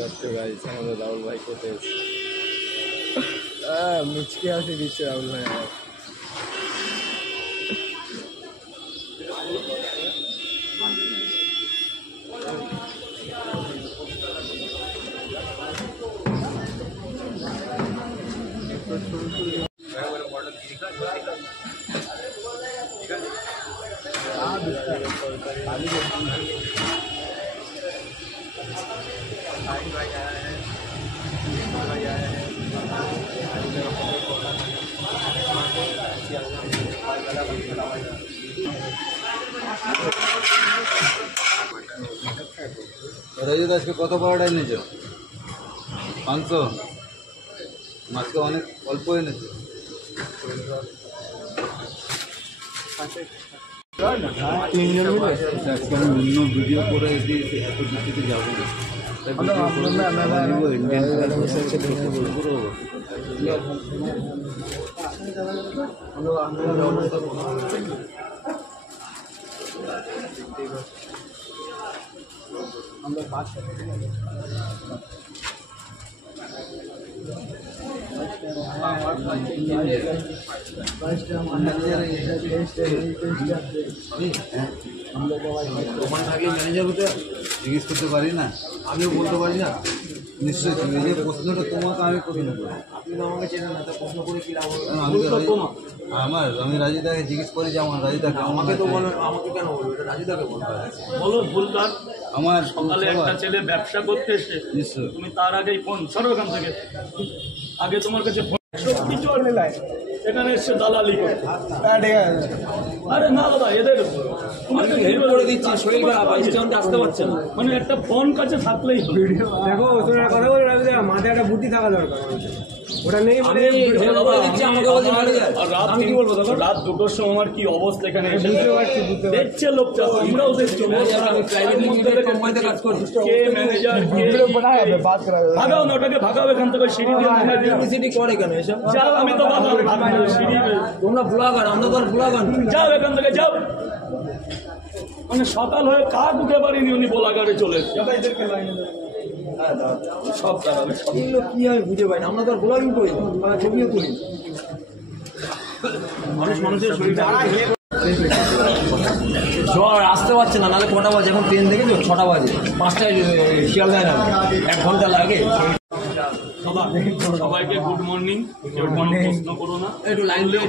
দেখতে গাইস আমাদের রাহুল ভাই কোথায় মুচকে আসে দিচ্ছে রাহুল ভাই আমার। আজকে কত বড়টা এনেছো? 500 মাছকে অনেক অল্প এনেছো। আজকে আমি অন্য ভিডিও করে এত কিছুতে যাবো না। ম্যানেজার হতে জিজ্ঞেস করতে পারি না, আমিও বলতে পারি না। নিশ্চয়ই তুমি যে প্রশ্নটা তোমাকে আমি প্রশ্ন করি, আপনি তো আমাকে চেনেন না, প্রশ্ন করে কি লাভ হবে? আমি রাজিদাকে জিজ্ঞেস করি যে আমার রাজিদাকে আমাকে তো বলো, আমাকে কেন বলবো? এটা রাজিদাকে বলতে বলো ভুল কাজ। আমার সকালে একটা ছেলে ব্যবসা করতে এসে নিশ্চয় তুমি তার আগেই ফোন সরো এখান থেকে, আগে তোমার কাছে কিছু এখানে এসে দালালি করতে। আরে না দাদা, এদের তোমাকে হেল্প করে দিচ্ছি, শরীর খারাপ আসতে পারছে না, মানে একটা ফোন কাছে থাকলেই দেখো কথা বলে মাথায় একটা বুদ্ধি থাকা দরকার, ওটা নেই। রাত 2টোর সময় আমার কি অবস্থা এখানে দেখছে লোকটা, তোমরাও দেখছো। ভাগাও না ওটাকে, ভাগাও এখান থেকে। সিঁড়ি দিয়ে করে কেন এসব? যাও, আমি তো সিঁড়ি, তোমরা ব্লগার, আমরা তো ব্লগার। যাও এখান থেকে যাও। মানে সকাল হয়ে কাক উঠে পারিনি, উনি ব্লগারে চলে সব দাঁড়াবে। কি আমি বুঝে পাই না, আমরা তো আর ব্লগিং করি, ছবিও করি। মানুষের শরীর জ্বর আসতে পারছে না, নাহলে কটা বাজে এখন? ট্রেন দেখেছো 6টা বাজে, 5টায় শিয়ালদায় না, 1 ঘন্টা লাগে। সবাইকে গুড মর্নিং, প্রশ্ন করো না, একটু লাইন দিয়ে